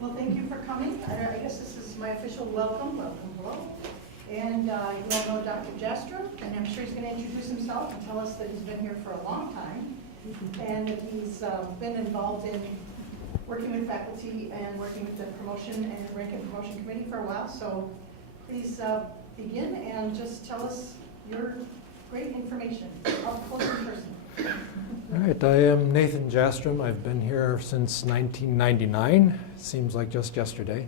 Well, thank you for coming. I guess this is my official welcome. Welcome, hello. And you all know Dr. Jastram, and I'm sure he's going to introduce himself and tell us that he's been here for a long time, and that he's been involved in working with faculty and working with the promotion and rank and promotion committee for a while. So please begin and just tell us your great information up close in person. All right, I am Nathan Jastram. I've been here since 1999. Seems like just yesterday.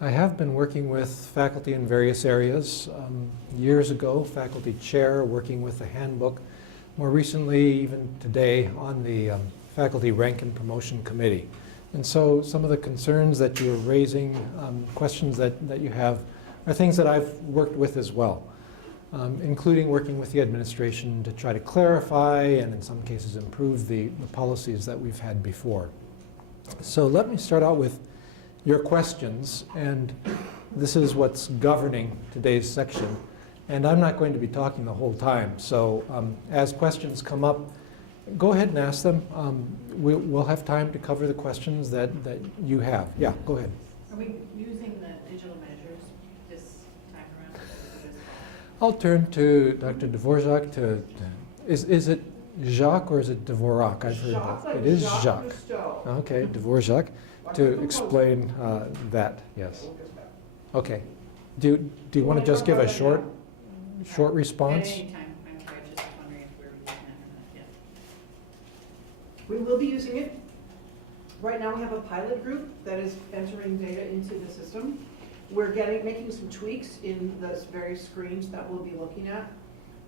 I have been working with faculty in various areas. Years ago, faculty chair, working with the handbook. More recently, even today, on the faculty rank and promotion committee. And so some of the concerns that you're raising, questions that you have, are things that I've worked with as well. Including working with the administration to try to clarify and in some cases improve the policies that we've had before. So let me start out with your questions, and this is what's governing today's section. And I'm not going to be talking the whole time, so as questions come up, go ahead and ask them. We'll have time to cover the questions that you have. Yeah, go ahead. Are we using the digital measures this time around? I'll turn to Dr. Dvorak to, is it Jacques or is it Dvorak? I've heard that. It is Jacques. Okay, Dvorak, to explain that, yes. Okay. Do you want to just give a short response? At any time, I'm sorry, just wondering if we're using that or not yet. We will be using it. Right now we have a pilot group that is entering data into the system. We're making some tweaks in the various screens that we'll be looking at.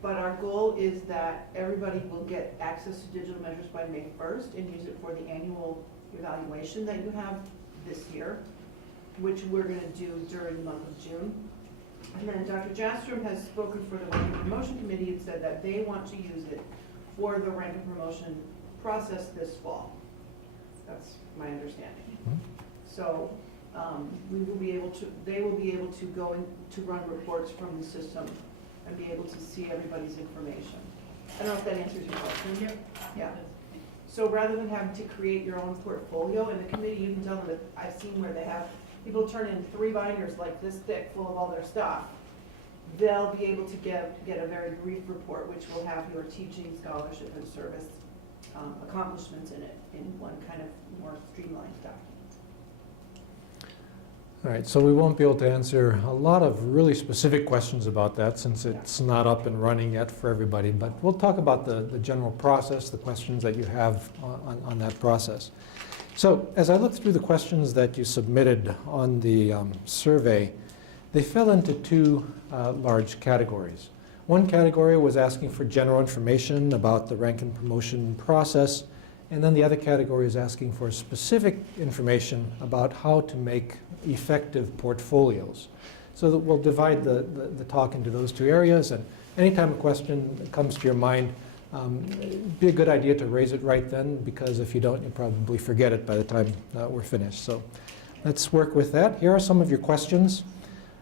But our goal is that everybody will get access to digital measures by May 1st and use it for the annual evaluation that you have this year, which we're going to do during the month of June. And then Dr. Jastram has spoken for the Rank and Promotion Committee and said that they want to use it for the rank and promotion process this fall. That's my understanding. Mm-hmm. So they will be able to go in to run reports from the system and be able to see everybody's information. I don't know if that answers your question. Yep. Yeah. So rather than having to create your own portfolio in the committee, you can tell them that I've seen where they have people turn in 3 binders like this thick full of all their stuff. They'll be able to get a very brief report, which will have your teaching, scholarship, and service accomplishments in it in one kind of more streamlined document. All right, so we won't be able to answer a lot of really specific questions about that since it's not up and running yet for everybody, but we'll talk about the general process, the questions that you have on that process. So as I look through the questions that you submitted on the survey, they fell into 2 large categories. One category was asking for general information about the rank and promotion process, and then the other category is asking for specific information about how to make effective portfolios. So that we'll divide the talk into those 2 areas, and anytime a question comes to your mind, it'd be a good idea to raise it right then, because if you don't, you'll probably forget it by the time we're finished. So let's work with that. Here are some of your questions.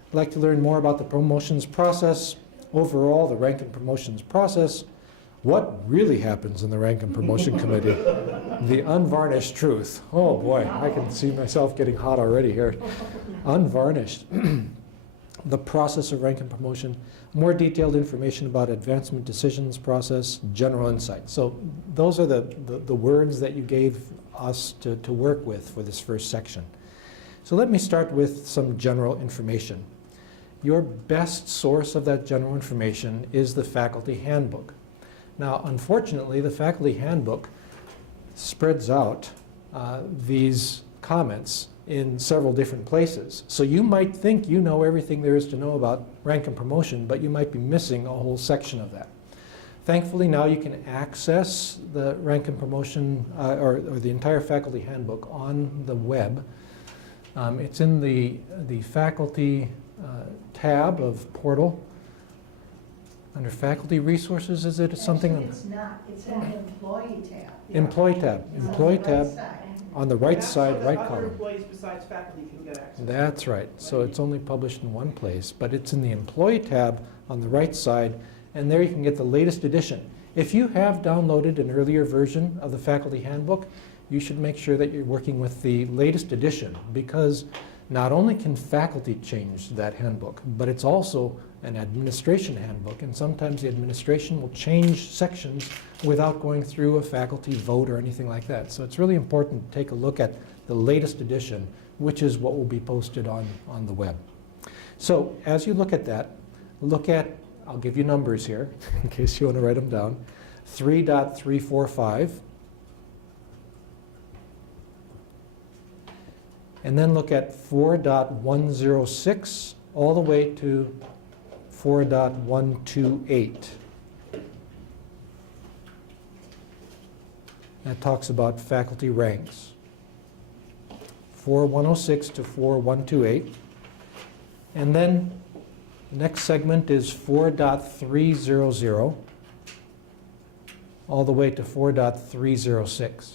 I'd like to learn more about the promotions process, overall the rank and promotions process, what really happens in the rank and promotion committee, the unvarnished truth. Oh boy, I can see myself getting hot already here. Unvarnished. The process of rank and promotion, more detailed information about advancement decisions process, general insight. So those are the words that you gave us to work with for this first section. So let me start with some general information. Your best source of that general information is the faculty handbook. Now, unfortunately, the faculty handbook spreads out these comments in several different places. So you might think you know everything there is to know about rank and promotion, but you might be missing a whole section of that. Thankfully, now you can access the rank and promotion or the entire faculty handbook on the web. It's in the faculty tab of portal. Under faculty resources, is it something? Actually, it's not. It's in the employee tab. Employee tab. Employee tab on the right side, right Other column. employees besides faculty can get access. That's right. So it's only published in one place, but it's in the employee tab on the right side, and there you can get the latest edition. If you have downloaded an earlier version of the faculty handbook, you should make sure that you're working with the latest edition, because not only can faculty change that handbook, but it's also an administration handbook, and sometimes the administration will change sections without going through a faculty vote or anything like that. So it's really important to take a look at the latest edition, which is what will be posted on the web. So as you look at that, look at, I'll give you numbers here in case you want to write them down, 3.345, and then look at 4.106 all the way to 4.128. That talks about faculty ranks. 4.106 to 4.128. And then the next segment is 4.300 all the way to 4.306.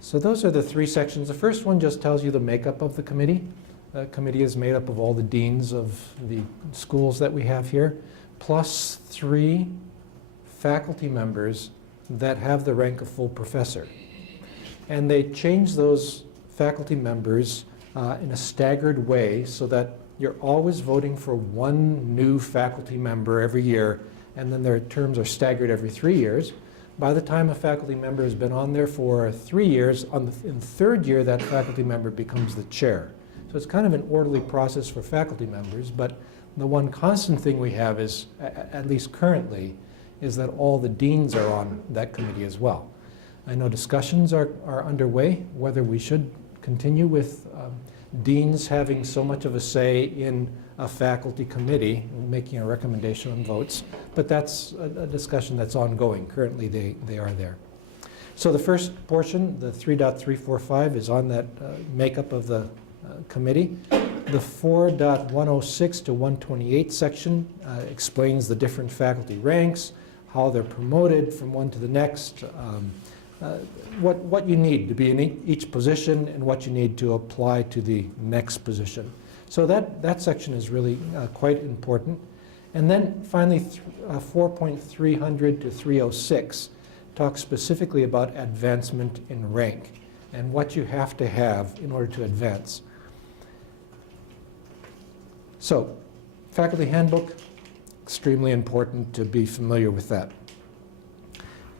So those are the three sections. The first one just tells you the makeup of the committee. The committee is made up of all the deans of the schools that we have here, plus 3 faculty members that have the rank of full professor. And they change those faculty members in a staggered way so that you're always voting for 1 new faculty member every year, and then their terms are staggered every 3 years. By the time a faculty member has been on there for 3 years, in the 3rd year, that faculty member becomes the chair. So it's kind of an orderly process for faculty members, but the one constant thing we have is, at least currently, is that all the deans are on that committee as well. I know discussions are underway whether we should continue with deans having so much of a say in a faculty committee, making a recommendation on votes, but that's a discussion that's ongoing. Currently, they are there. So the first portion, the 3.345, is on that makeup of the committee. The 4.106 to 128 section explains the different faculty ranks, how they're promoted from one to the next, what you need to be in each position and what you need to apply to the next position. So that section is really quite important. And then finally, 4.300 to 306 talks specifically about advancement in rank and what you have to have in order to advance. So, faculty handbook, extremely important to be familiar with that.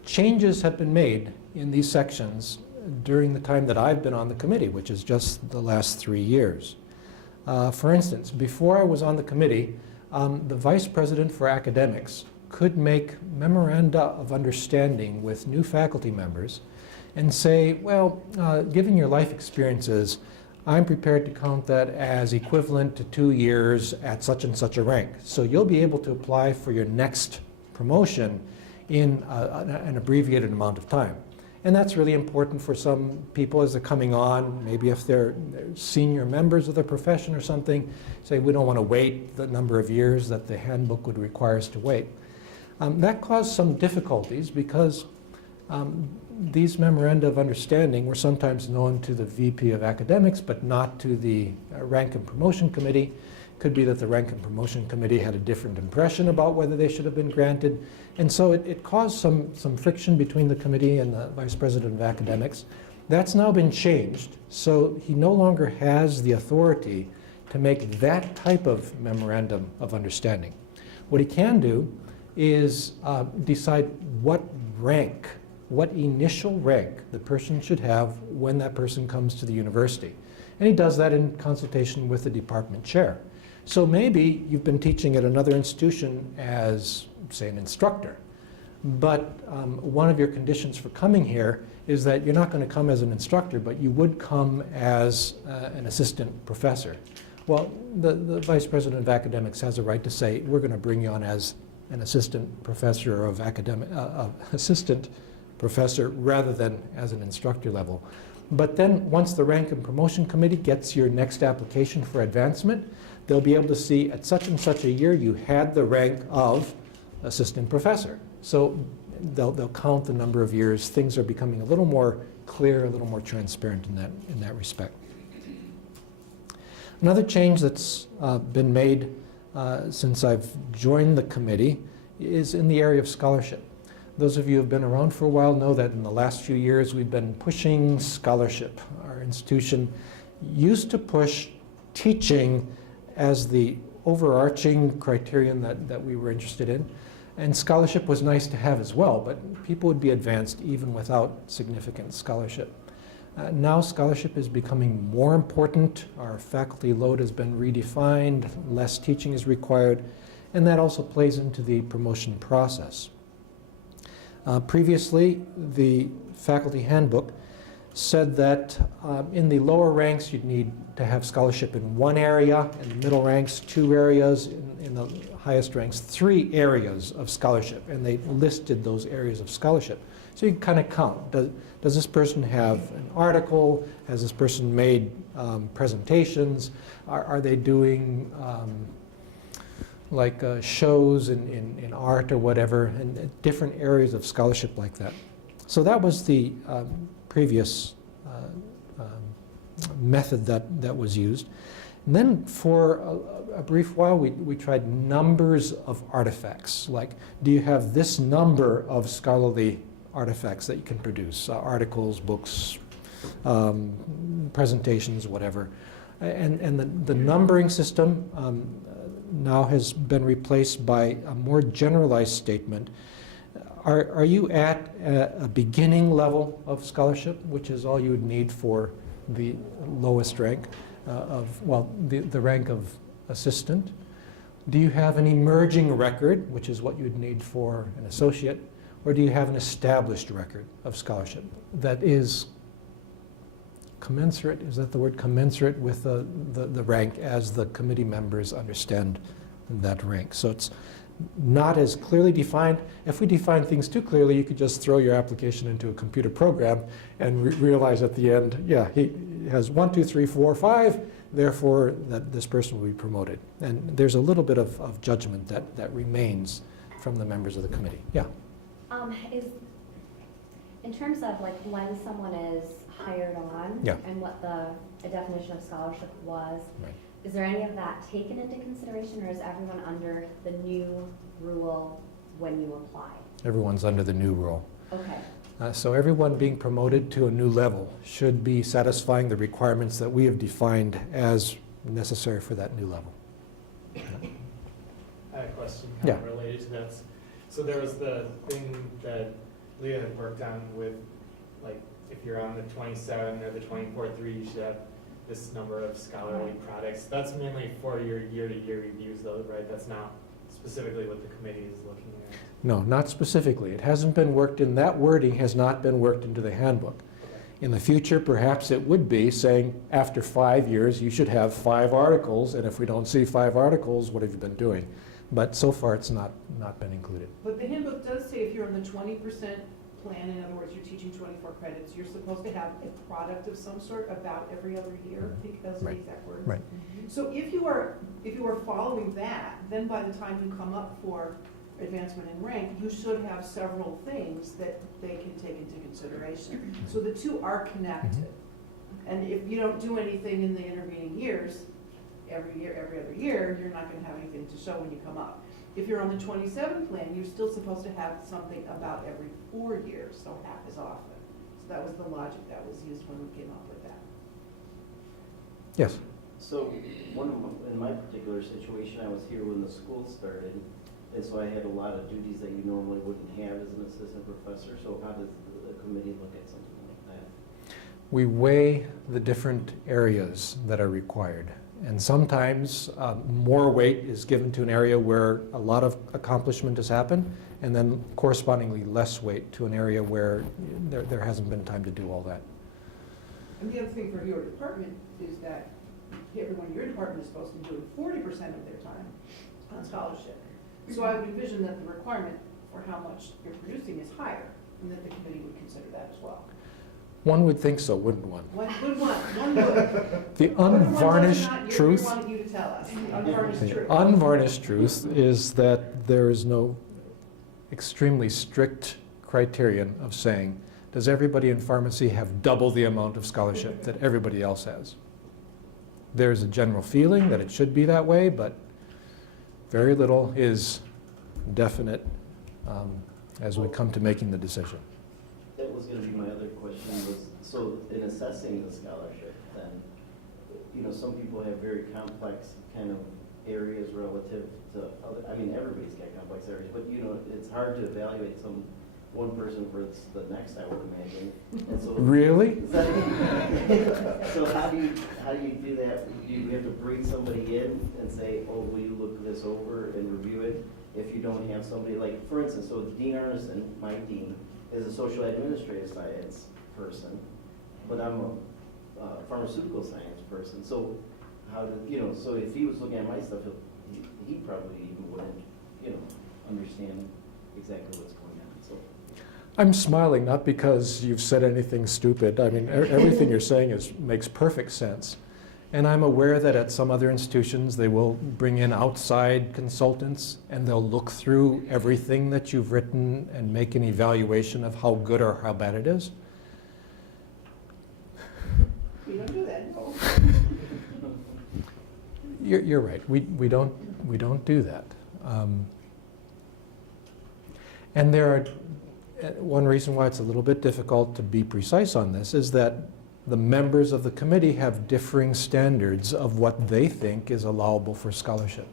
Changes have been made in these sections during the time that I've been on the committee, which is just the last 3 years. For instance, before I was on the committee, the vice president for academics could make memoranda of understanding with new faculty members and say, well, given your life experiences, I'm prepared to count that as equivalent to 2 years at such and such a rank. So you'll be able to apply for your next promotion in an abbreviated amount of time. And that's really important for some people as they're coming on, maybe if they're senior members of their profession or something, say we don't want to wait the number of years that the handbook would require us to wait. That caused some difficulties because these memoranda of understanding were sometimes known to the VP of academics, but not to the rank and promotion committee. Could be that the rank and promotion committee had a different impression about whether they should have been granted. And so it caused some friction between the committee and the vice president of academics. That's now been changed. So he no longer has the authority to make that type of memorandum of understanding. What he can do is decide what rank, what initial rank the person should have when that person comes to the university. And he does that in consultation with the department chair. So maybe you've been teaching at another institution as, say, an instructor, but one of your conditions for coming here is that you're not going to come as an instructor, but you would come as an assistant professor. Well, the vice president of academics has a right to say, we're going to bring you on as an assistant professor of assistant professor rather than as an instructor level. But then once the rank and promotion committee gets your next application for advancement, they'll be able to see at such and such a year you had the rank of assistant professor. So they'll count the number of years. Things are becoming a little more clear, a little more transparent in that respect. Another change that's been made since I've joined the committee is in the area of scholarship. those of you who have been around for a while know that in the last few years we've been pushing scholarship. Our institution used to push teaching as the overarching criterion that we were interested in. And scholarship was nice to have as well, but people would be advanced even without significant scholarship. Now scholarship is becoming more important. Our faculty load has been redefined, less teaching is required, and that also plays into the promotion process. Previously, the faculty handbook said that in the lower ranks you'd need to have scholarship in one area, in the middle ranks 2 areas, in the highest ranks 3 areas of scholarship, and they listed those areas of scholarship. So you can kind of count. Does this person have an article? Has this person made presentations? Are they doing like shows in art or whatever, and different areas of scholarship like that. So that was the previous method that was used. And then for a brief while, we tried numbers of artifacts. Like, do you have this number of scholarly artifacts that you can produce? Articles, books, presentations, whatever. And the numbering system now has been replaced by a more generalized statement. Are you at a beginning level of scholarship, which is all you would need for the lowest rank the rank of assistant? Do you have an emerging record, which is what you'd need for an associate? Or do you have an established record of scholarship that is commensurate, is that the word, commensurate with the rank as the committee members understand that rank? So it's not as clearly defined. If we define things too clearly, you could just throw your application into a computer program and realize at the end, yeah, he has 1, 2, 3, 4, 5, therefore that this person will be promoted. And there's a little bit of judgment that remains from the members of the committee. Yeah. In terms of like when someone is hired on, Yeah. and what the definition of scholarship was, Right. is there any of that taken into consideration, or is everyone under the new rule when you apply? Everyone's under the new rule. Okay. So everyone being promoted to a new level should be satisfying the requirements that we have defined as necessary for that new level. I had a question Yeah. kind of related to that. So there was the thing that Leah had worked on with, like, if you're on the 27 or the 24-3, you should have this number of scholarly products. That's mainly for your year-to-year reviews though, right? That's not specifically what the committee is looking at. No, not specifically. It hasn't been worked in. That wording has not been worked into the handbook. Okay. In the future, perhaps it would be saying after 5 years, you should have 5 articles, and if we don't see 5 articles, what have you been doing? But so far, it's not been included. But the handbook does say if you're on the 20% plan, in other words, you're teaching 24 credits, you're supposed to have a product of some sort about every other year. I think those are the Right. exact words. Right. So if you are following that, then by the time you come up for advancement in rank, you should have several things that they can take into consideration. So the two are connected. And if you don't do anything in the intervening years, every other year, you're not gonna have anything to show when you come up. If you're on the 27 plan, you're still supposed to have something about every 4 years, so half as often. So that was the logic that was used when we came up with that. Yes. So in my particular situation, I was here when the school started, and so I had a lot of duties that you normally wouldn't have as an assistant professor. So how does the committee look at something like that? We weigh the different areas that are required. And sometimes more weight is given to an area where a lot of accomplishment has happened, and then correspondingly less weight to an area where there hasn't been time to do all that. And the other thing for your department is that everyone in your department is supposed to be doing 40% of their time on scholarship. So I would envision that the requirement for how much you're producing is higher, and that the committee would consider that as well. One would think so, wouldn't one? One would. The unvarnished One truth. We wanted you to tell us, the unvarnished truth. The unvarnished truth is that there is no extremely strict criterion of saying, does everybody in pharmacy have double the amount of scholarship that everybody else has? There's a general feeling that it should be that way, but very little is definite as we come to making the decision. That was gonna be my other question was, so in assessing the scholarship, then, you know, some people have very complex kind of areas relative to other, I mean, everybody's got complex areas, but you know, it's hard to evaluate one person versus the next, I would imagine. And so, Really? so how do you do that? Do you have to bring somebody in and say, oh, will you look this over and review it? If you don't have somebody, like, for instance, so Dean Arneson, my dean, is a social administrative science person, but I'm a pharmaceutical science person. So how do, you know, so if he was looking at my stuff, he probably even wouldn't, you know, understand exactly what's going on, so. I'm smiling not because you've said anything stupid. I mean, everything you're saying makes perfect sense. And I'm aware that at some other institutions, they will bring in outside consultants and they'll look through everything that you've written and make an evaluation of how good or how bad it is. We don't do that, no. You're right. We don't do that. And there are one reason why it's a little bit difficult to be precise on this is that the members of the committee have differing standards of what they think is allowable for scholarship.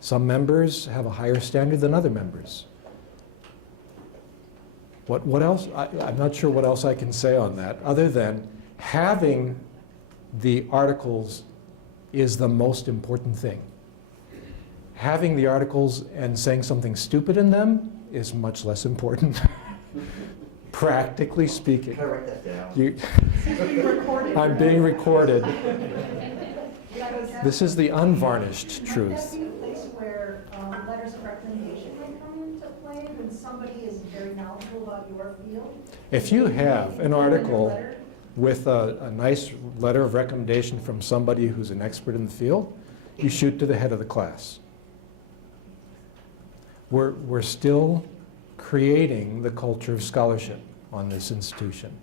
Some members have a higher standard than other members. What else? I'm not sure what else I can say on that, other than having the articles is the most important thing. Having the articles and saying something stupid in them is much less important, practically speaking. Can I write that down? I'm being recorded. This is the unvarnished Might truth. that be a place where letters of recommendation might come into play when somebody is very knowledgeable about your field? If you have an article Letter? with a nice letter of recommendation from somebody who's an expert in the field, you shoot to the head of the class. We're still creating the culture of scholarship on this institution.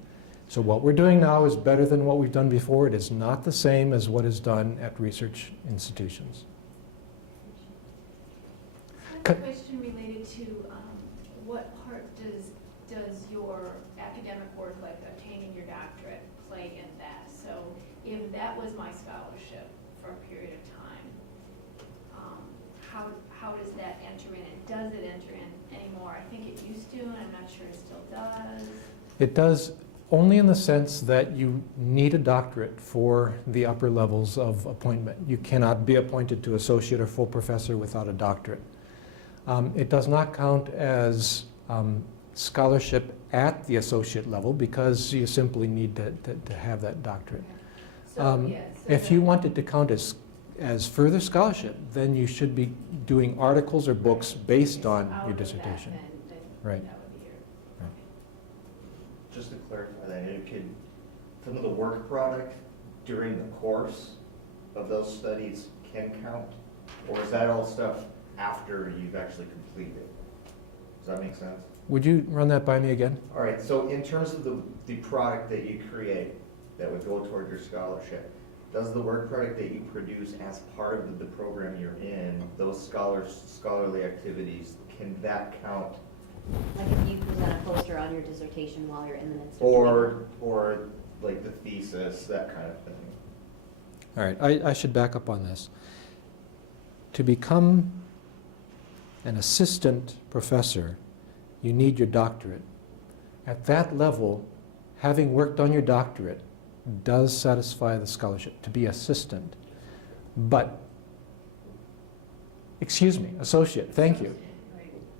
So what we're doing now is better than what we've done before. It is not the same as what is done at research institutions. I have a question related to what part does your academic work, like obtaining your doctorate, play in that? So if that was my scholarship for a period of time, how does that enter in? And does it enter in anymore? I think it used to, and I'm not sure it still does. It does only in the sense that you need a doctorate for the upper levels of appointment. You cannot be appointed to associate or full professor without a doctorate. It does not count as scholarship at the associate level because you simply need to have that doctorate. If you wanted to count as further scholarship, then you should be doing articles or books based on your dissertation. Right. That would be your, Right. Just to clarify that, can some of the work product during the course of those studies can count? Or is that all stuff after you've actually completed? Does that make sense? Would you run that by me again? All right, so in terms of the product that you create that would go toward your scholarship, does the work product that you produce as part of the program you're in, those scholarly activities, can that count? Like if you present a poster on your dissertation while you're in the midst of doing Or like the thesis, that kind of thing? All right, I should back up on this. To become an assistant professor, you need your doctorate. At that level, having worked on your doctorate does satisfy the scholarship to be assistant. But, excuse me, associate, thank you.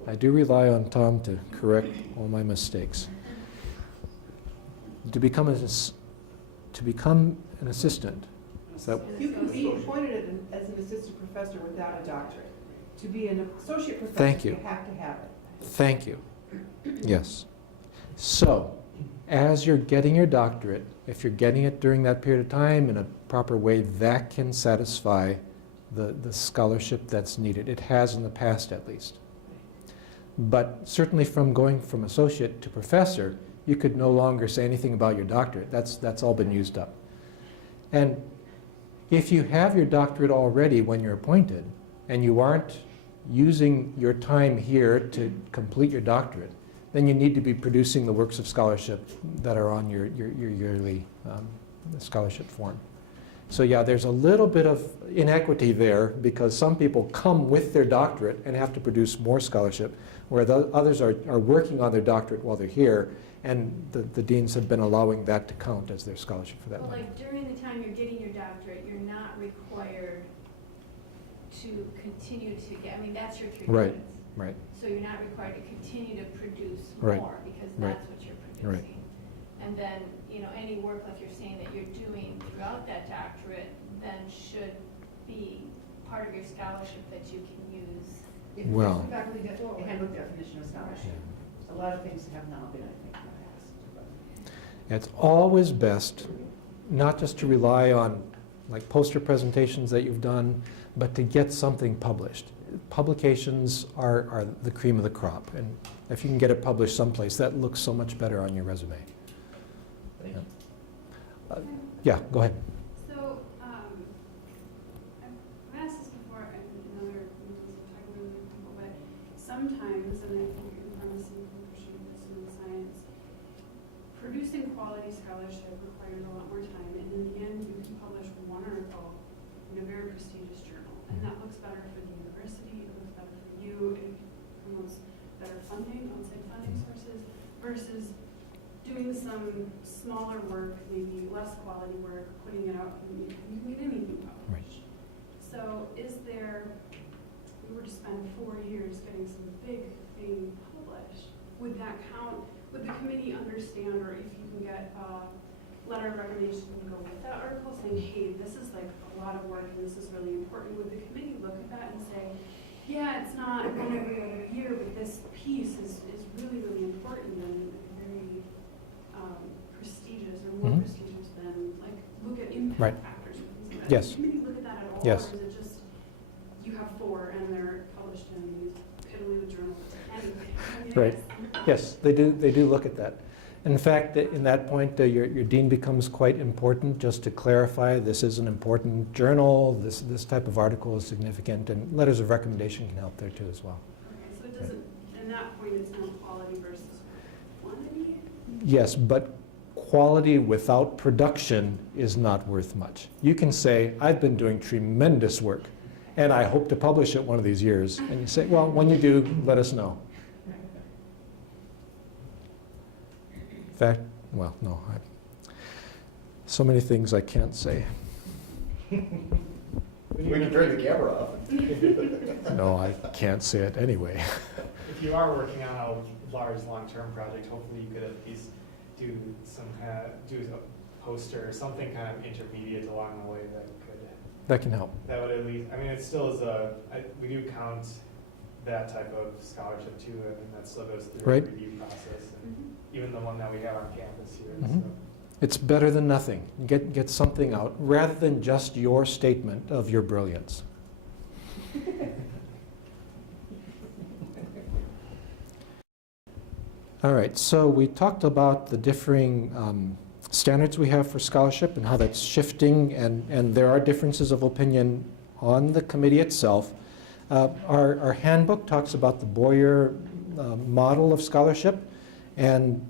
I do rely on Tom to correct all my mistakes. To become an assistant, is that, You can be appointed as an assistant professor without a doctorate. To be an associate professor, Thank you. you have to have it. thank you. Yes. So, as you're getting your doctorate, if you're getting it during that period of time in a proper way, that can satisfy the scholarship that's needed. It has in the past, at least. But certainly from going from associate to professor, you could no longer say anything about your doctorate. That's all been used up. And if you have your doctorate already when you're appointed, and you aren't using your time here to complete your doctorate, then you need to be producing the works of scholarship that are on your yearly scholarship form. So yeah, there's a little bit of inequity there because some people come with their doctorate and have to produce more scholarship, where the others are working on their doctorate while they're here, and the deans have been allowing that to count as their scholarship for that Well, money. like during the time you're getting your doctorate, you're not required to continue to get, I mean, that's your 3 Right. credits. Right. So you're not required to continue to produce Right. more because Right. that's what you're Right. producing. And then, you know, any work like you're saying that you're doing throughout that doctorate then should be part of your scholarship that you can use. If Well- the faculty handbook definition of scholarship, a lot of things have now been, I think, passed. It's always best not just to rely on like poster presentations that you've done, but to get something published. Publications are the cream of the crop, and if you can get it published someplace, that looks so much better on your resume. Thank you. Yeah, go ahead. So, I've asked this before in other meetings, we've talked about it before, but sometimes, and I think in pharmacy, nutrition, medicine, and science, producing quality scholarship requires a lot more time, and in the end, you can publish one article in a very prestigious journal, and that looks better for the university, it looks better for you, it promotes better funding, outside funding sources, versus doing some smaller work, maybe less quality work, putting it out, and you can get anything published. So is there, we were to spend 4 years getting some big thing published, would that count? Would the committee understand, or if you can get a letter of recommendation to go with that article saying, hey, this is like a lot of work and this is really important, would the committee look at that and say, yeah, it's not one every other year, but this piece is really, really important and very prestigious, or more Mhm. prestigious than, like, look at impact Right. factors and things like that. Yes. Does the committee look at that at all? Yes. Or is it just, you have 4 and they're published in these piddly journals? Anyway, I mean, I Right. guess- Yes, they do look at that. In fact, in that point, your dean becomes quite important, just to clarify this is an important journal, this type of article is significant, and letters of recommendation can help there too as well. Okay, so it doesn't, in that point, it's not quality versus quantity? Yes, but quality without production is not worth much. You can say, I've been doing tremendous work, and I hope to publish it one of these years. And you say, well, when you do, let us know. In fact, well, no. So many things I can't say. We can turn the camera off. No, I can't say it anyway. If you are working on a large, long-term project, hopefully you could at least do do a poster or something kind of intermediate along the way That can help. that would at least, I mean, it still is we do count that type of scholarship too. I mean, that still goes through Right. a review process, and even the one that we have on campus here. Mhm. So. It's better than nothing. Get something out rather than just your statement of your brilliance. All right, so we talked about the differing standards we have for scholarship and how that's shifting, and there are differences of opinion on the committee itself. Our handbook talks about the Boyer model of scholarship, and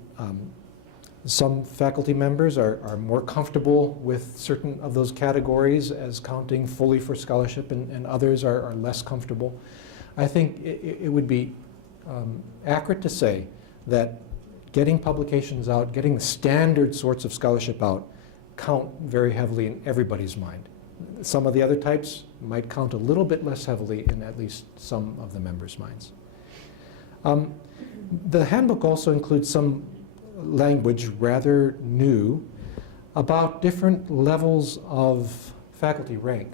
some faculty members are more comfortable with certain of those categories as counting fully for scholarship, and others are less comfortable. I think it would be accurate to say that getting publications out, getting the standard sorts of scholarship out, count very heavily in everybody's mind. Some of the other types might count a little bit less heavily in at least some of the members' minds. The handbook also includes some language, rather new, about different levels of faculty rank,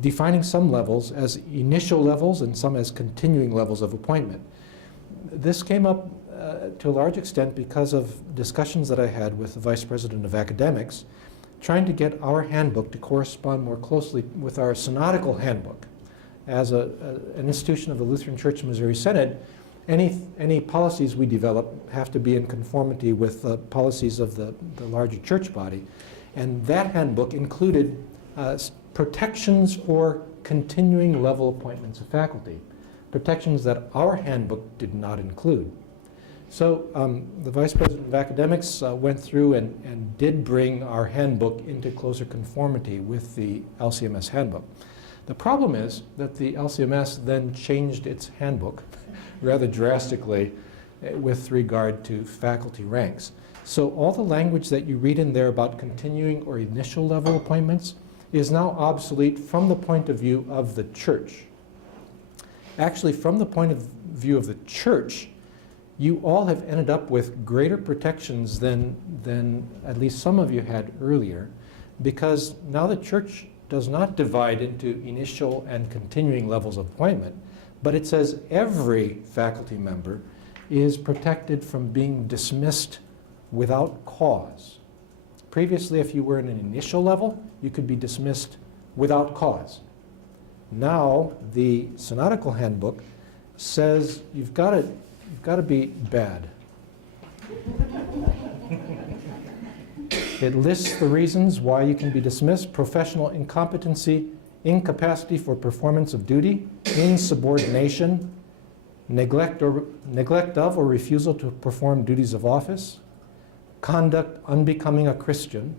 defining some levels as initial levels and some as continuing levels of appointment. This came up to a large extent because of discussions that I had with the Vice President of Academics, trying to get our handbook to correspond more closely with our synodical handbook. As an institution of the Lutheran Church Missouri Synod, any policies we develop have to be in conformity with the policies of the larger church body. And that handbook included protections for continuing level appointments of faculty, protections that our handbook did not include. So the Vice President of Academics went through and did bring our handbook into closer conformity with the LCMS handbook. The problem is that the LCMS then changed its handbook rather drastically with regard to faculty ranks. So all the language that you read in there about continuing or initial level appointments is now obsolete from the point of view of the church. Actually, from the point of view of the church, you all have ended up with greater protections than at least some of you had earlier, because now the church does not divide into initial and continuing levels of appointment, but it says every faculty member is protected from being dismissed without cause. Previously, if you were in an initial level, you could be dismissed without cause. Now, the synodical handbook says you've got to be bad. It lists the reasons why you can be dismissed: professional incompetency, incapacity for performance of duty, insubordination, neglect of or refusal to perform duties of office, conduct unbecoming a Christian,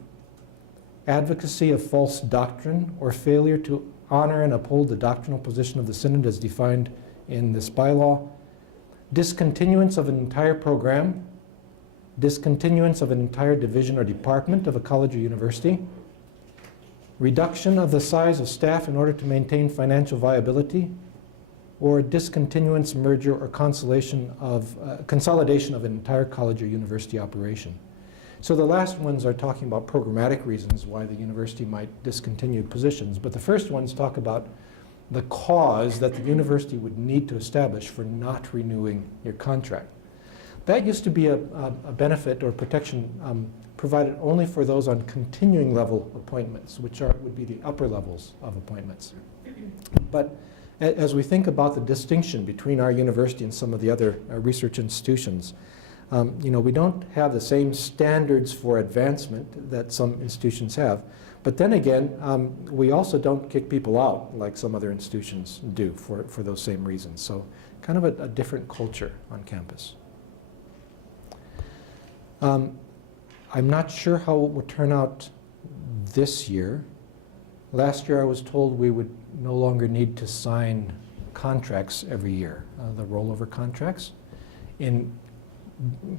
advocacy of false doctrine, or failure to honor and uphold the doctrinal position of the synod as defined in this bylaw, discontinuance of an entire program, discontinuance of an entire division or department of a college or university, reduction of the size of staff in order to maintain financial viability, or discontinuance, merger, or consolidation of an entire college or university operation. So the last ones are talking about programmatic reasons why the university might discontinue positions, but the first ones talk about the cause that the university would need to establish for not renewing your contract. That used to be a benefit or protection provided only for those on continuing level appointments, which would be the upper levels of appointments. But as we think about the distinction between our university and some of the other research institutions, we don't have the same standards for advancement that some institutions have. But then again, we also don't kick people out like some other institutions do for those same reasons. So kind of a different culture on campus. I'm not sure how it would turn out this year. Last year I was told we would no longer need to sign contracts every year, the rollover contracts, in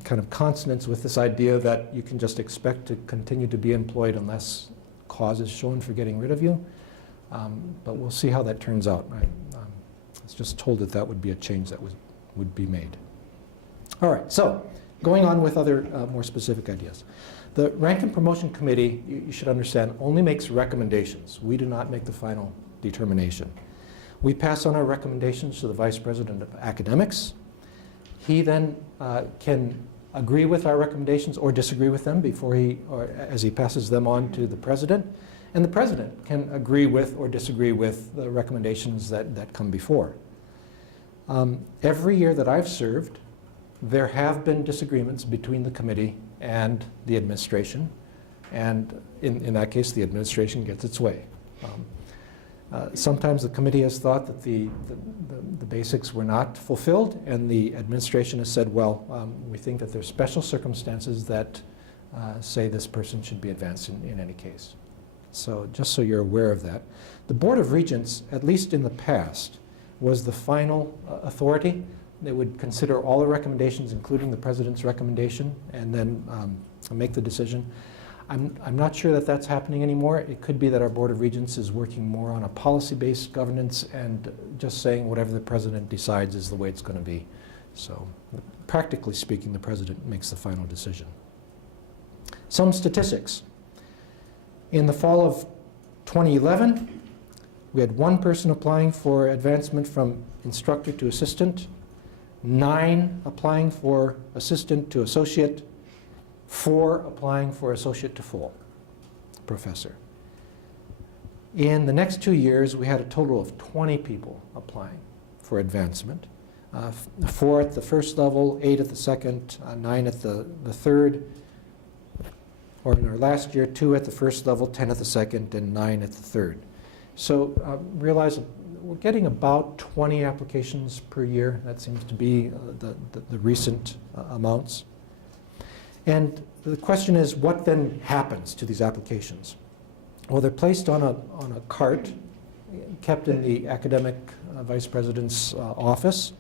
kind of consonance with this idea that you can just expect to continue to be employed unless cause is shown for getting rid of you. But we'll see how that turns out. I was just told that that would be a change that would be made. All right, so going on with other more specific ideas. The Rank and Promotion Committee, you should understand, only makes recommendations. We do not make the final determination. We pass on our recommendations to the Vice President of Academics. He then can agree with our recommendations or disagree with them as he passes them on to the President. And the President can agree with or disagree with the recommendations that come before. Every year that I've served, there have been disagreements between the committee and the administration, and in that case, the administration gets its way. Sometimes the committee has thought that the basics were not fulfilled, and the administration has said, well, we think that there's special circumstances that say this person should be advanced in any case. So just so you're aware of that. The Board of Regents, at least in the past, was the final authority. They would consider all the recommendations, including the President's recommendation, and then make the decision. I'm not sure that that's happening anymore. It could be that our Board of Regents is working more on a policy-based governance and just saying whatever the President decides is the way it's going to be. So practically speaking, the President makes the final decision. Some statistics. In the fall of 2011, we had one person applying for advancement from instructor to assistant, 9 applying for assistant to associate, 4 applying for associate to full professor. In the next 2 years, we had a total of 20 people applying for advancement. 4 at the first level, 8 at the second, 9 at the third. Or in our last year, 2 at the first level, 10 at the second, and 9 at the third. So realize we're getting about 20 applications per year. That seems to be the recent amounts. And the question is, what then happens to these applications? Well, they're placed on a cart, kept in the academic vice president's office,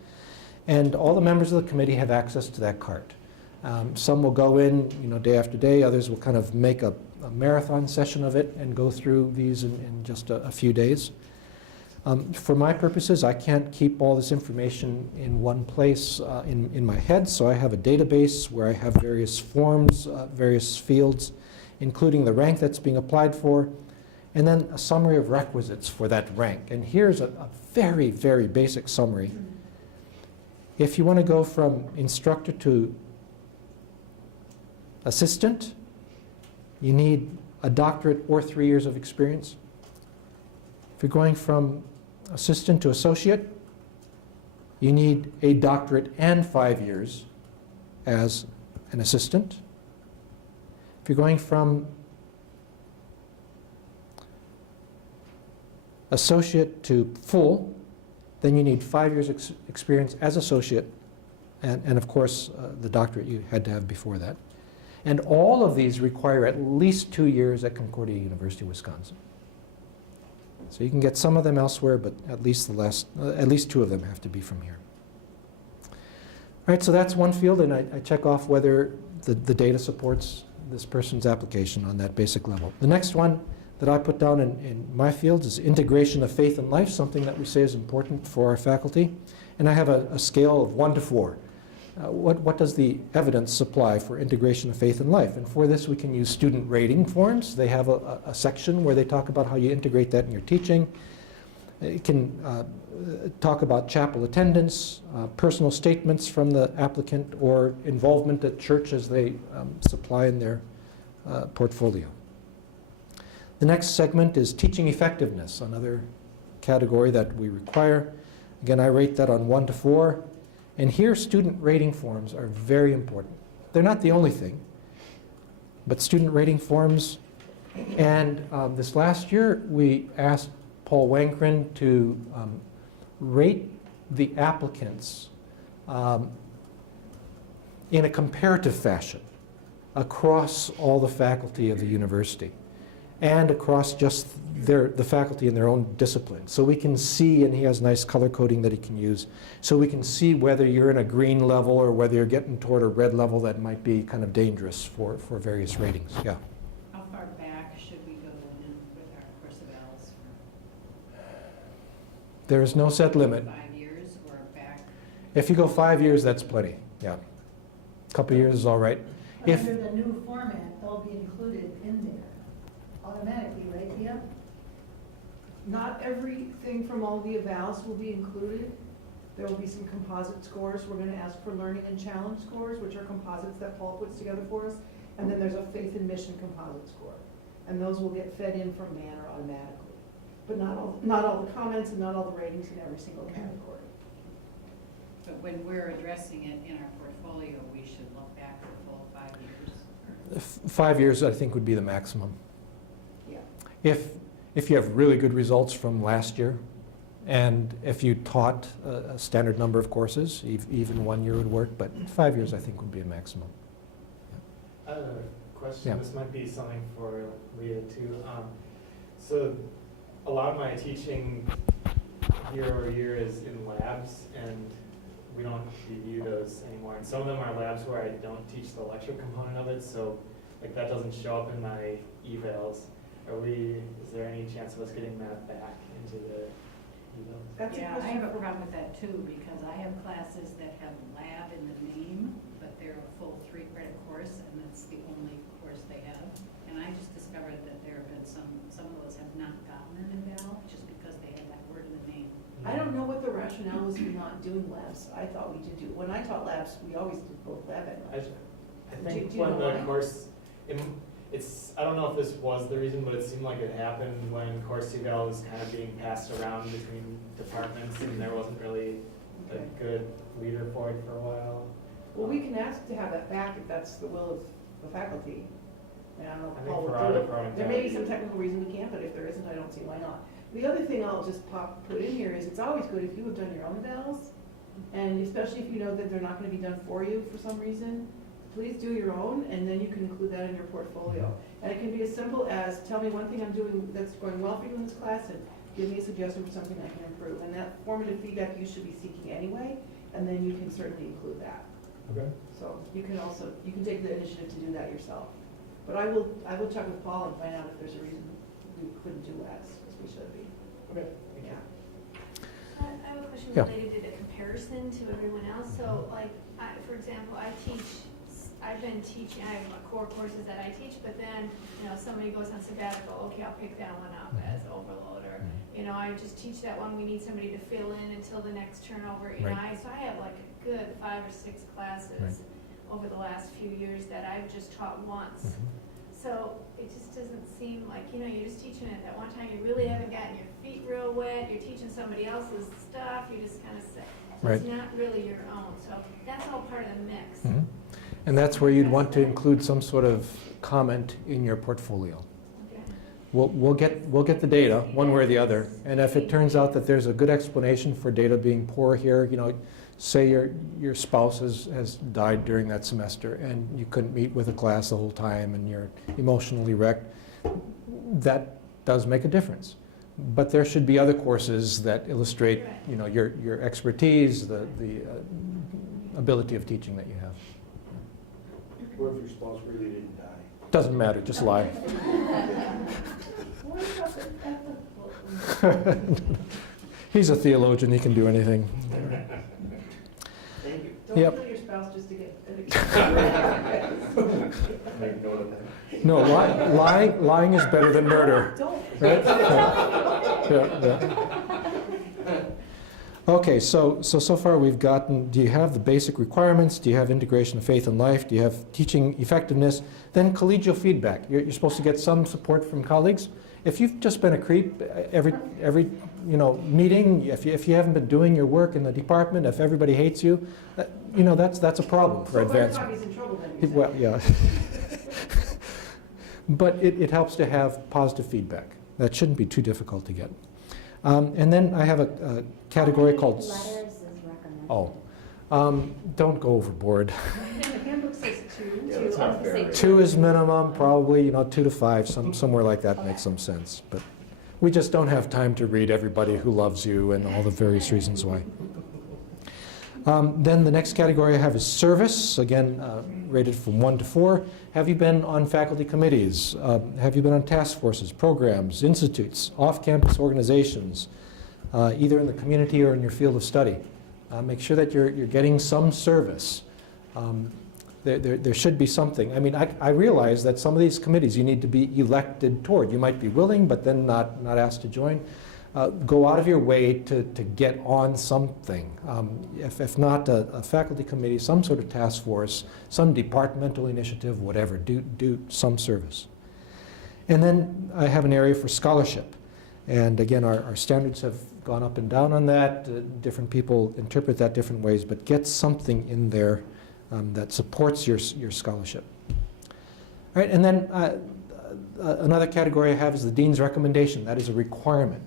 and all the members of the committee have access to that cart. Some will go in, day after day. Others will kind of make a marathon session of it and go through these in just a few days. For my purposes, I can't keep all this information in one place in my head, so I have a database where I have various forms, various fields, including the rank that's being applied for, and then a summary of requisites for that rank. And here's a very, very basic summary. If you want to go from instructor to assistant, you need a doctorate or 3 years of experience. If you're going from assistant to associate, you need a doctorate and 5 years as an assistant. If you're going from associate to full, then you need 5 years experience as associate, and of course the doctorate you had to have before that. And all of these require at least 2 years at Concordia University, Wisconsin. So you can get some of them elsewhere, but at least 2 of them have to be from here. All right, so that's one field, and I check off whether the data supports this person's application on that basic level. The next one that I put down in my field is integration of faith and life, something that we say is important for our faculty. And I have a scale of 1 to 4. What does the evidence supply for integration of faith and life? And for this, we can use student rating forms. They have a section where they talk about how you integrate that in your teaching. It can talk about chapel attendance, personal statements from the applicant, or involvement at church as they supply in their portfolio. The next segment is teaching effectiveness, another category that we require. Again, I rate that on 1 to 4. And here, student rating forms are very important. They're not the only thing, but student rating forms. And this last year, we asked Paul Wankren to rate the applicants in a comparative fashion across all the faculty of the university and across just the faculty in their own discipline. So we can see, and he has nice color coding that he can use, so we can see whether you're in a green level or whether you're getting toward a red level that might be kind of dangerous for various ratings. Yeah. How far back should we go in with our course evals? There is no set limit. 5 years or back? If you go 5 years, that's plenty. Yeah. A couple years is all right. If Under the new format, they'll be included in there automatically, right, Pia? Not everything from all the evals will be included. There will be some composite scores. We're going to ask for learning and challenge scores, which are composites that Paul puts together for us. And then there's a faith and mission composite score. And those will get fed in from Banner automatically. But not all the comments and not all the ratings in every single category. But when we're addressing it in our portfolio, we should look back the full 5 years. 5 years, I think, would be the maximum. Yeah. If you have really good results from last year, and if you taught a standard number of courses, even 1 year would work, but 5 years I think would be a maximum. I have a question. Yeah. This might be something for Leah too. So a lot of my teaching year over year is in labs, and we don't review those anymore. And some of them are labs where I don't teach the lecture component of it, so like that doesn't show up in my evals. Is there any chance of us getting that back into the evals? That's a Yeah, I question have a for- problem with that too, because I have classes that have lab in the name, but they're a full 3-credit course, and that's the only course they have. And I just discovered that there have been some of those have not gotten an eval just because they have that word in the name. I don't know what the rationale was for not doing labs. I thought we did do, when I taught labs, we always did both lab and I lecture. think Do you when know the why? course, I don't know if this was the reason, but it seemed like it happened when course eval was kind of being passed around between departments, and there wasn't really a good leader for it for a while. Well, we can ask to have that back if that's the will of the faculty. And I don't know I if think Paul for will our do it. department, There may be some technical reason we can't, but if there isn't, I don't see why not. The other thing I'll just put in here is it's always good if you have done your own evals, and especially if you know that they're not gonna be done for you for some reason, please do your own, and then you can include that in your portfolio. And it can be as simple as, tell me one thing I'm doing that's going well for you in this class, and give me a suggestion for something I can improve. And that formative feedback you should be seeking anyway, and then you can certainly include that. Okay. So you can take the initiative to do that yourself. But I will check with Paul and find out if there's a reason we couldn't do as we should be. Okay. Yeah. I have a question Yeah. related to the comparison to everyone else. So like, for example, I've been teaching, I have core courses that I teach, but then, somebody goes on sabbatical, okay, I'll pick that one up as overload, or, I just teach that one, we need somebody to fill in until the next turnover. Right. So I have like a good 5 or 6 classes over the last few years that I've just taught once. So it just doesn't seem like, you're just teaching it that one time, you really haven't gotten your feet real wet, you're teaching somebody else's stuff, you just kind of say, so it's not really your own. So that's all part of the mix. Mhm. And that's where you'd want to include some sort of comment in your portfolio. Okay. We'll get the data one way or the other, and if it turns out that there's a good explanation for data being poor here, say your spouse has died during that semester and you couldn't meet with a class the whole time and you're emotionally wrecked, that does make a difference. But there should be other courses that illustrate, your expertise, the ability of teaching that you have. What if your spouse really didn't die? Doesn't matter, just lie. He's a theologian, he can do anything. Thank you. Don't Yep. kill your spouse just to get an Make note of that. No, lying is better than murder. Don't. Right? Yeah. Okay, so far we've gotten, do you have the basic requirements? Do you have integration of faith and life? Do you have teaching effectiveness? Then collegial feedback. You're supposed to get some support from colleagues. If you've just been a creep every meeting, if you haven't been doing your work in the department, if everybody hates you, that's a problem for advancement. He's in trouble then, you said. Well, yeah. But it helps to have positive feedback. That shouldn't be too difficult to get. And then I have a category called... Letters is recommended. Don't go overboard. The handbook says 2. Yeah, that's not fair. 2 is minimum, probably 2 to 5, somewhere like that makes some sense. But we just don't have time to read everybody who loves you and all the various reasons why. Then the next category I have is service, again rated from 1 to 4. Have you been on faculty committees? Have you been on task forces, programs, institutes, off-campus organizations, either in the community or in your field of study? Make sure that you're getting some service. There should be something. I mean, I realize that some of these committees you need to be elected toward. You might be willing, but then not asked to join. Go out of your way to get on something. If not a faculty committee, some sort of task force, some departmental initiative, whatever, do some service. And then I have an area for scholarship. And again, our standards have gone up and down on that. Different people interpret that different ways, but get something in there that supports your scholarship. All right, and then another category I have is the dean's recommendation. That is a requirement.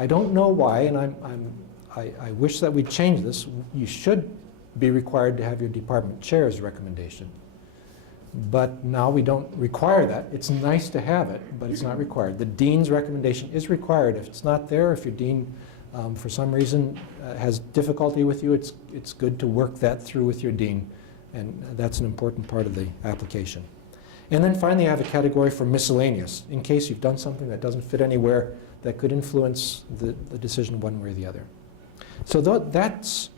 I don't know why, and I wish that we'd change this. You should be required to have your department chair's recommendation. But now we don't require that. It's nice to have it, but it's not required. The dean's recommendation is required. If it's not there, if your dean for some reason has difficulty with you, it's good to work that through with your dean, and that's an important part of the application. And then finally I have a category for miscellaneous, in case you've done something that doesn't fit anywhere that could influence the decision one way or the other. So that's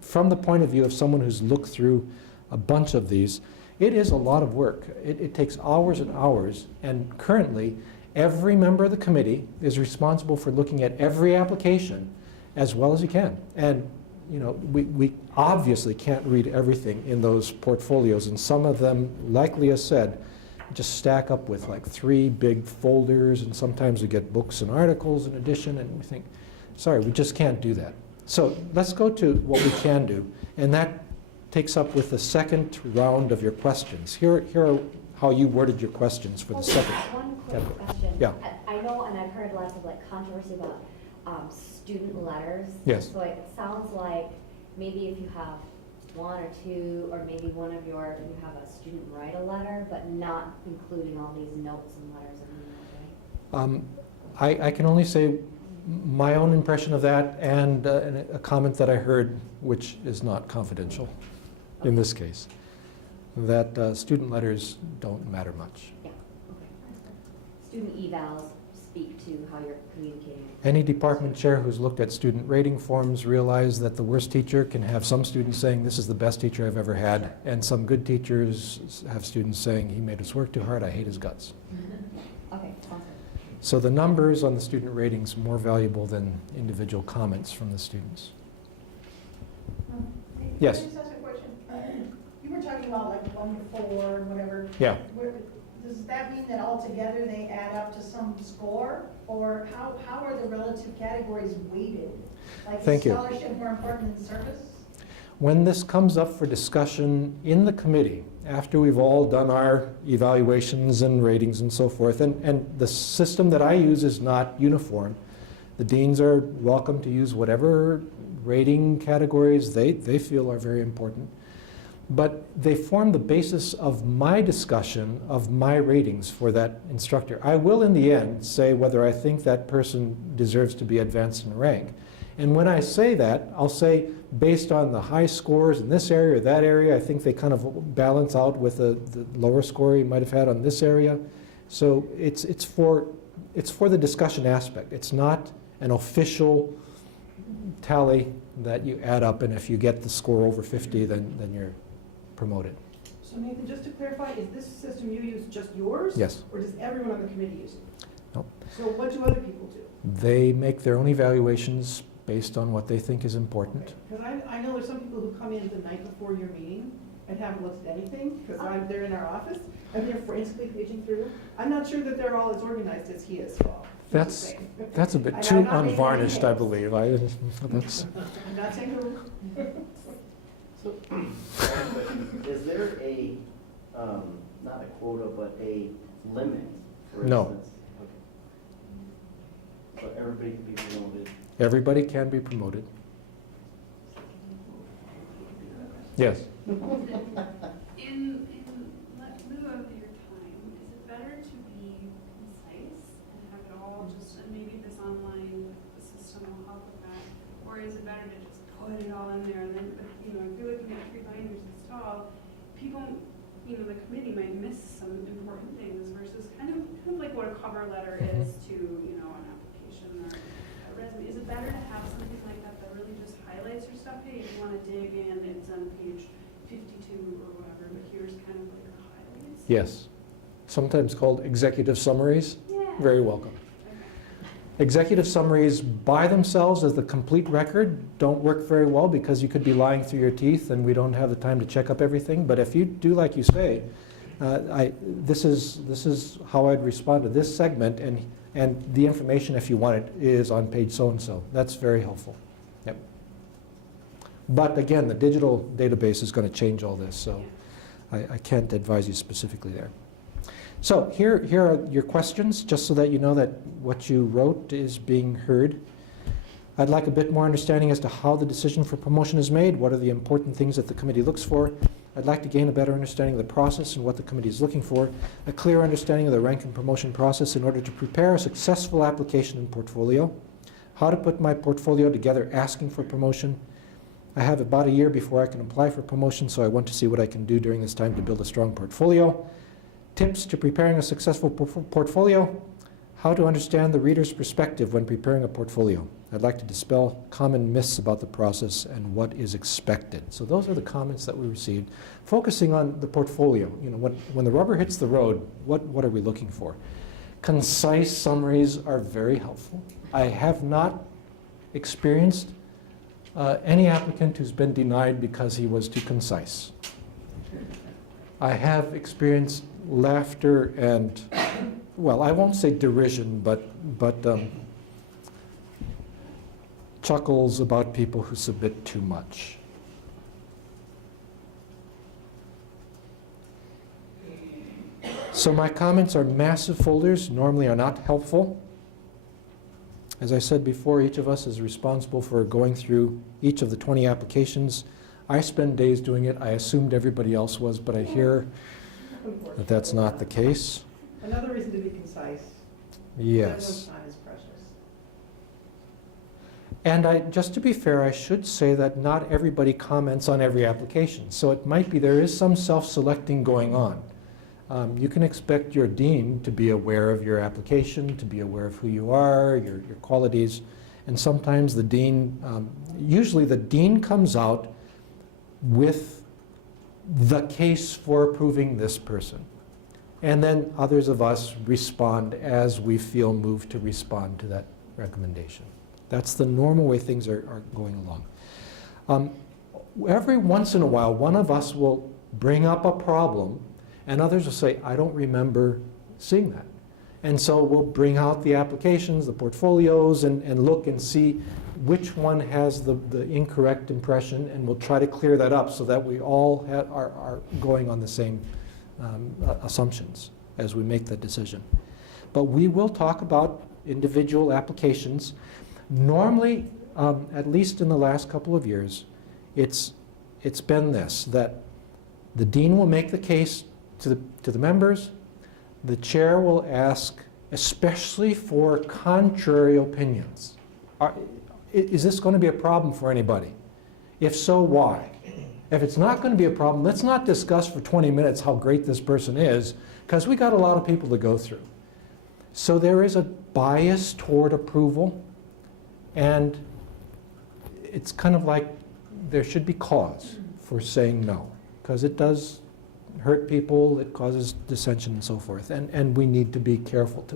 from the point of view of someone who's looked through a bunch of these. It is a lot of work. It takes hours and hours, and currently every member of the committee is responsible for looking at every application as well as he can. And we obviously can't read everything in those portfolios, and some of them, like Leah said, just stack up with like 3 big folders, and sometimes we get books and articles in addition, and we think, sorry, we just can't do that. So let's go to what we can do, and that takes up with the second round of your questions. Here are how you worded your questions for the second. One quick question. Yeah. I know know, and I've heard lots of like controversy about student letters. Yes. So it sounds like maybe if you have one or two, or maybe you have a student write a letter, but not including all these notes and letters and emails, right? I can only say my own impression of that and a comment that I heard, which is not confidential in this case, that student letters don't matter much. Yeah, okay. Student evals speak to how you're communicating. Any department chair who's looked at student rating forms realize that the worst teacher can have some students saying, this is the best teacher I've ever had, and some good teachers have students saying, he made us work too hard, I hate his guts. Okay, awesome. So the numbers on the student ratings are more valuable than individual comments from the students. Yes. Can I just ask a question? You were talking about like 1 to 4 and whatever. Yeah. Does that mean that altogether they add up to some score? Or how are the relative categories weighted? Like Thank you. is scholarship more important than service? When this comes up for discussion in the committee, after we've all done our evaluations and ratings and so forth, and the system that I use is not uniform. The deans are welcome to use whatever rating categories they feel are very important. But they form the basis of my discussion of my ratings for that instructor. I will, in the end, say whether I think that person deserves to be advanced in rank. And when I say that, I'll say, based on the high scores in this area or that area, I think they kind of balance out with the lower score you might have had on this area. So it's for the discussion aspect. It's not an official tally that you add up, and if you get the score over 50, then you're promoted. So Nathan, just to clarify, is this system you use just yours? Yes. Or does everyone on the committee use it? Nope. So what do other people do? They make their own evaluations based on what they think is important. Because I know there's some people who come in the night before your meeting and haven't looked at anything, because they're in our office, and they're frantically paging through. I'm not sure that they're all as organized as he is, Paul. That's a bit too unvarnished, I believe. That's, I'm not saying who. So, is there a, not a quota, but a limit, for No. instance? Okay. So everybody can be promoted? everybody can be promoted. Yes. In lieu of your time, is it better to be concise and have it all just, and maybe this online system will help with that? Or is it better to just put it all in there and then, if you're looking at 3 binders this tall, people, the committee might miss some important things versus kind of like what a cover letter is to, an application or a resume. Is it better to have something like that that really just highlights your stuff? Hey, if you want to dig in, it's on page 52 or whatever, but here's kind of like the highlights. Yes. Sometimes called executive summaries. Yeah. Very welcome. Okay. Executive summaries by themselves as the complete record don't work very well because you could be lying through your teeth and we don't have the time to check up everything. But if you do like you say, this is how I'd respond to this segment, and the information, if you want it, is on page so-and-so. That's very helpful. Yep. But again, the digital database is going to change all this, so I can't advise you specifically there. So here are your questions, just so that you know that what you wrote is being heard. I'd like a bit more understanding as to how the decision for promotion is made. What are the important things that the committee looks for? I'd like to gain a better understanding of the process and what the committee is looking for. A clear understanding of the rank and promotion process in order to prepare a successful application and portfolio. How to put my portfolio together asking for promotion. I have about a year before I can apply for promotion, so I want to see what I can do during this time to build a strong portfolio. Tips to preparing a successful portfolio. How to understand the reader's perspective when preparing a portfolio. I'd like to dispel common myths about the process and what is expected. So those are the comments that we received. Focusing on the portfolio, when the rubber hits the road, what are we looking for? Concise summaries are very helpful. I have not experienced any applicant who's been denied because he was too concise. I have experienced laughter and, well, I won't say derision, but chuckles about people who submit too much. So my comments are massive folders, normally are not helpful. As I said before, each of us is responsible for going through each of the 20 applications. I spend days doing it. I assumed everybody else was, but I hear that that's not the case. Another reason to be concise. Yes. Time is precious. And just to be fair, I should say that not everybody comments on every application. So it might be there is some self-selecting going on. You can expect your dean to be aware of your application, to be aware of who you are, your qualities. And sometimes the dean, usually the dean comes out with the case for approving this person. And then others of us respond as we feel moved to respond to that recommendation. That's the normal way things are going along. Every once in a while, one of us will bring up a problem, and others will say, I don't remember seeing that. And so we'll bring out the applications, the portfolios, and look and see which one has the incorrect impression, and we'll try to clear that up so that we all are going on the same assumptions as we make that decision. But we will talk about individual applications. Normally, at least in the last couple of years, it's been this, that the dean will make the case to the members. The chair will ask, especially for contrary opinions, is this going to be a problem for anybody? If so, why? If it's not going to be a problem, let's not discuss for 20 minutes how great this person is, because we got a lot of people to go through. So there is a bias toward approval, and it's kind of like there should be cause for saying no, because it does hurt people, it causes dissension and so forth. And we need to be careful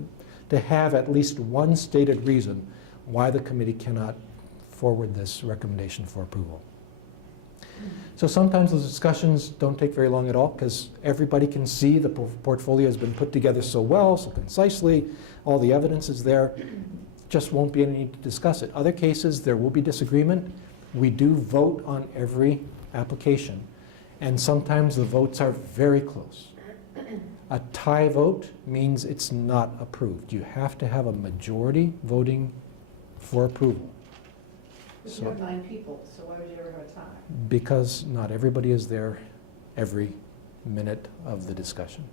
to have at least one stated reason why the committee cannot forward this recommendation for approval. So sometimes those discussions don't take very long at all because everybody can see the portfolio has been put together so well, so concisely, all the evidence is there, just won't be any need to discuss it. Other cases, there will be disagreement. We do vote on every application, and sometimes the votes are very close. A tie vote means it's not approved. You have to have a majority voting for approval. But you have 9 people, so why would you ever have a tie? Because not everybody is there every minute of the discussion.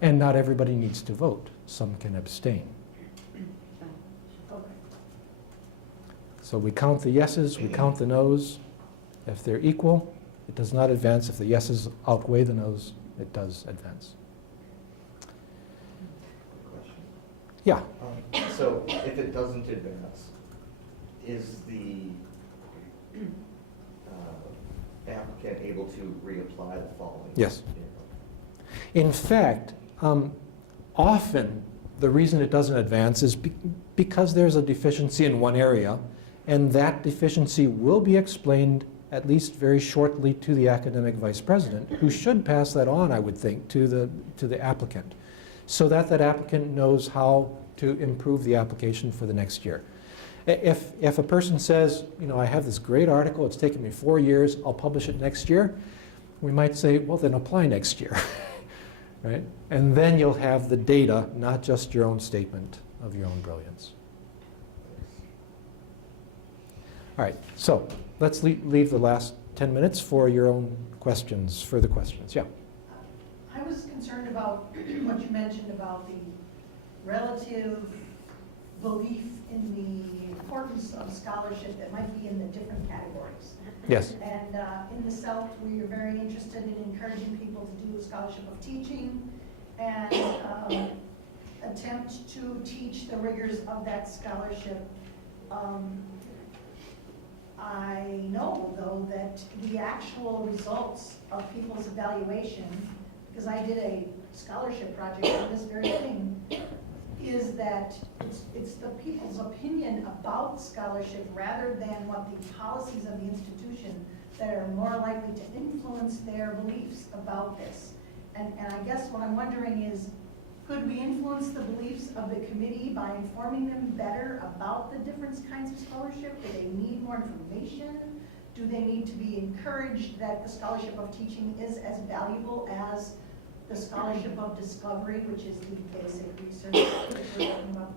And not everybody needs to vote. Some can abstain. Okay. So we count the yeses, we count the nos. If they're equal, it does not advance. If the yeses outweigh the nos, it does advance. Question. Yeah. So if it doesn't advance, is the applicant able to reapply the following? Yes. year? In fact, often the reason it doesn't advance is because there's a deficiency in one area, and that deficiency will be explained at least very shortly to the academic vice president, who should pass that on, I would think, to the applicant, so that that applicant knows how to improve the application for the next year. If a person says, you know, I have this great article, it's taken me 4 years, I'll publish it next year, we might say, well, then apply next year, right? And then you'll have the data, not just your own statement of your own brilliance. All right, so let's leave the last 10 minutes for your own questions, further questions. Yeah. I was concerned about what you mentioned about the relative belief in the importance of scholarship that might be in the different categories. Yes. And in the South, we are very interested in encouraging people to do a scholarship of teaching and attempt to teach the rigors of that scholarship. I know, though, that the actual results of people's evaluation, because I did a scholarship project on this very thing, is that it's the people's opinion about scholarship rather than what the policies of the institution that are more likely to influence their beliefs about this. And I guess what I'm wondering is, could we influence the beliefs of the committee by informing them better about the different kinds of scholarship? Do they need more information? Do they need to be encouraged that the scholarship of teaching is as valuable as the scholarship of discovery, which is the basic research that we're talking about?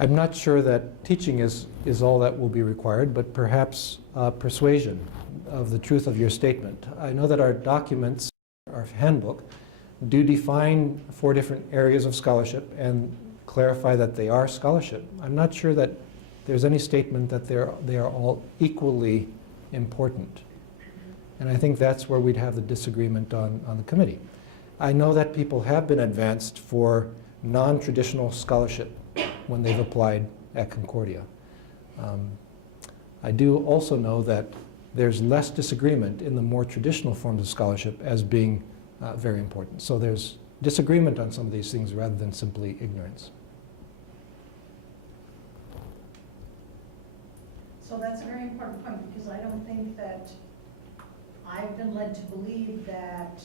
I'm not sure that teaching is all that will be required, but perhaps persuasion of the truth of your statement. I know that our documents, our handbook, do define 4 different areas of scholarship and clarify that they are scholarship. I'm not sure that there's any statement that they are all equally important. And I think that's where we'd have the disagreement on the committee. I know that people have been advanced for non-traditional scholarship when they've applied at Concordia. I do also know that there's less disagreement in the more traditional forms of scholarship as being very important. So there's disagreement on some of these things rather than simply ignorance. So that's a very important point, because I don't think that I've been led to believe that,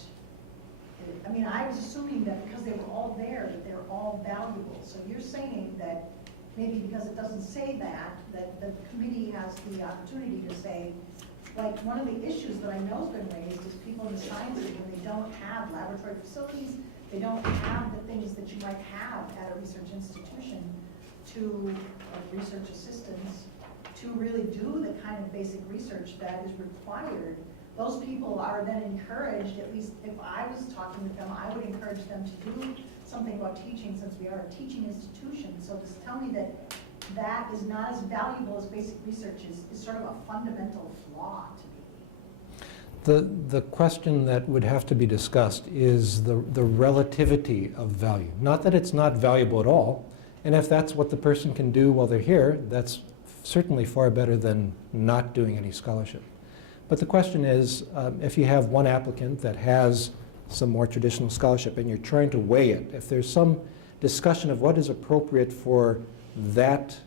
I mean, I was assuming that because they were all there, that they're all valuable. So you're saying that maybe because it doesn't say that the committee has the opportunity to say, like, one of the issues that I know has been raised is people in the sciences, when they don't have laboratory facilities, they don't have the things that you might have at a research institution to, research assistants, to really do the kind of basic research that is required. Those people are then encouraged, at least if I was talking with them, I would encourage them to do something about teaching, since we are a teaching institution. So to tell me that that is not as valuable as basic research is sort of a fundamental flaw to me. The question that would have to be discussed is the relativity of value. Not that it's not valuable at all, and if that's what the person can do while they're here, that's certainly far better than not doing any scholarship. But the question is, if you have one applicant that has some more traditional scholarship and you're trying to weigh it, if there's some discussion of what is appropriate for that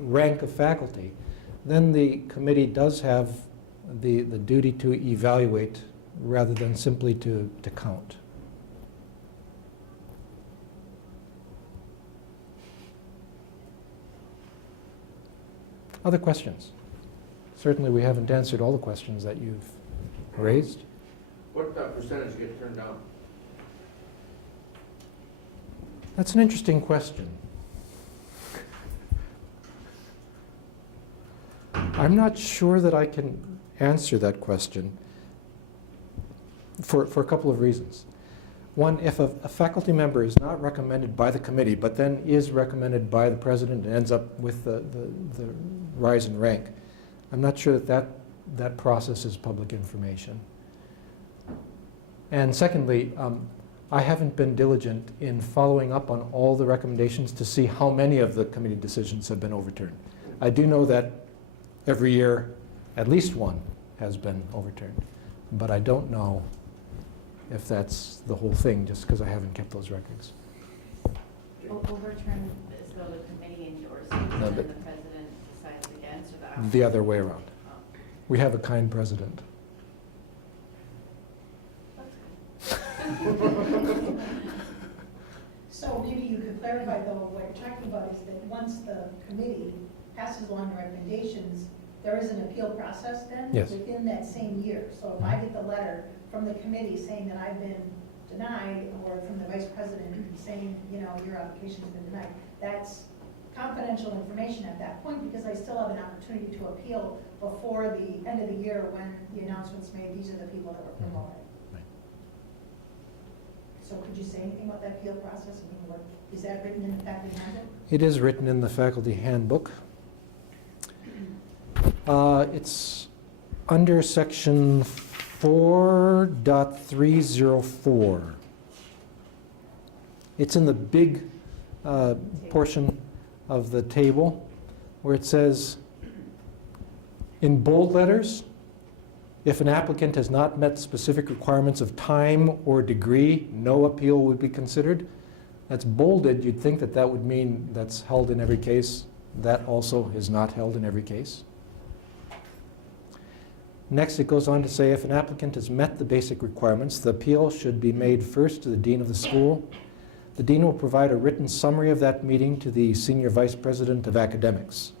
rank of faculty, then the committee does have the duty to evaluate rather than simply to count. Other questions? Certainly we haven't answered all the questions that you've raised. What percentage get turned down? That's an interesting question. I'm not sure that I can answer that question for a couple of reasons. One, if a faculty member is not recommended by the committee, but then is recommended by the president and ends up with the rise in rank, I'm not sure that process is public information. And secondly, I haven't been diligent in following up on all the recommendations to see how many of the committee decisions have been overturned. I do know that every year at least one has been overturned, but I don't know if that's the whole thing, just because I haven't kept those records. Overturn as though the committee endorses and No, then but the president decides against, or the opposite? the other way around. Oh. We have a kind president. So maybe you could clarify, though, what you're talking about is that once the committee passes along the recommendations, there is an appeal process then? Yes. Within that same year. So if I get the letter from the committee saying that I've been denied, or from the vice president saying, you know, your application's been denied, that's confidential information at that point, because I still have an opportunity to appeal before the end of the year when the announcement's made, these are the people that were promoted. Right. So could you say anything about that appeal process? I mean, what, is that written in the faculty handbook? It is written in the faculty handbook. It's under section 4.304. It's in the big portion of the table where it says, in bold letters, if an applicant has not met specific requirements of time or degree, no appeal would be considered. That's bolded. You'd think that that would mean that's held in every case. That also is not held in every case. Next, it goes on to say, if an applicant has met the basic requirements, the appeal should be made first to the dean of the school. The dean will provide a written summary of that meeting to the senior vice president of academics.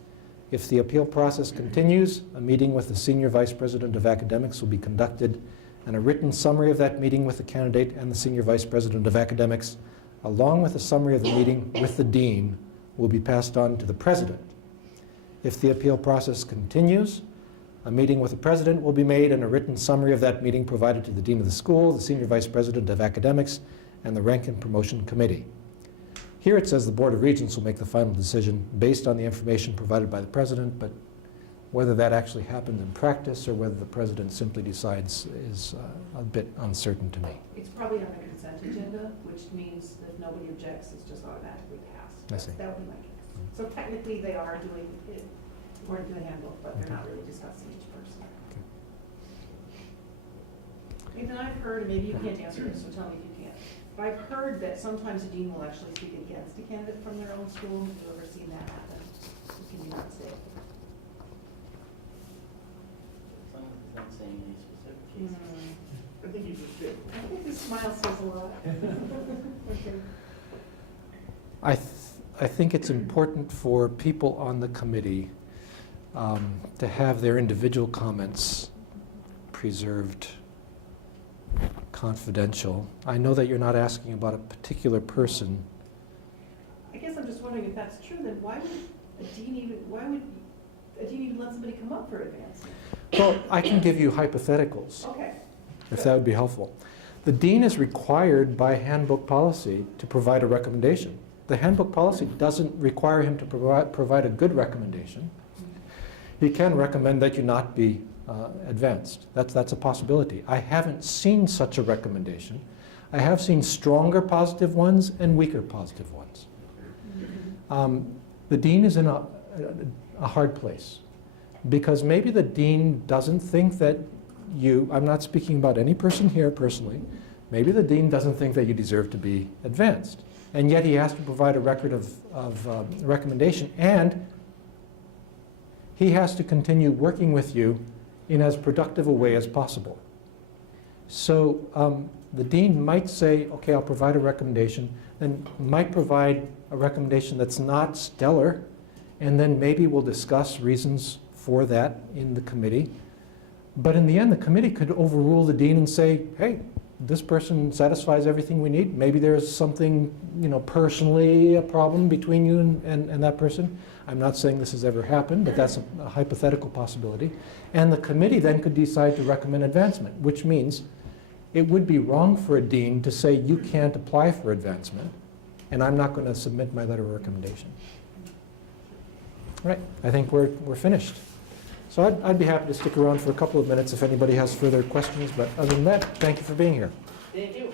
If the appeal process continues, a meeting with the senior vice president of academics will be conducted, and a written summary of that meeting with the candidate and the senior vice president of academics, along with a summary of the meeting with the dean, will be passed on to the president. If the appeal process continues, a meeting with the president will be made and a written summary of that meeting provided to the dean of the school, the senior vice president of academics, and the rank and promotion committee. Here it says the Board of Regents will make the final decision based on the information provided by the president, but whether that actually happened in practice or whether the president simply decides is a bit uncertain to me. It's probably on the consent agenda, which means that if nobody objects, it's just automatically passed. I see. That would be my guess. So technically, they are doing it according to the handbook, but they're not really discussing each person. Ethan, I've heard, and maybe you can't answer this, so tell me if you can't, but I've heard that sometimes a dean will actually speak against a candidate from their own school. Have you ever seen that happen? Can you not say? As long as it's not saying any specific cases. I think you just did. I think this smile says a lot. Okay. I think it's important for people on the committee to have their individual comments preserved confidential. I know that you're not asking about a particular person. I guess I'm just wondering if that's true, then why would a dean even let somebody come up for advancement? Well, I can give you hypotheticals, Okay. if that would be helpful. The dean is required by handbook policy to provide a recommendation. The handbook policy doesn't require him to provide a good recommendation. He can recommend that you not be advanced. That's a possibility. I haven't seen such a recommendation. I have seen stronger positive ones and weaker positive ones. The dean is in a hard place because maybe the dean doesn't think that I'm not speaking about any person here personally, maybe the dean doesn't think that you deserve to be advanced. And yet he has to provide a record of recommendation, and he has to continue working with you in as productive a way as possible. So the dean might say, okay, I'll provide a recommendation, then might provide a recommendation that's not stellar, and then maybe we'll discuss reasons for that in the committee. But in the end, the committee could overrule the dean and say, hey, this person satisfies everything we need. Maybe there's something, personally a problem between you and that person. I'm not saying this has ever happened, but that's a hypothetical possibility. And the committee then could decide to recommend advancement, which means it would be wrong for a dean to say you can't apply for advancement, and I'm not going to submit my letter of recommendation. All right, I think we're finished. So I'd be happy to stick around for a couple of minutes if anybody has further questions, but other than that, thank you for being here. Thank you.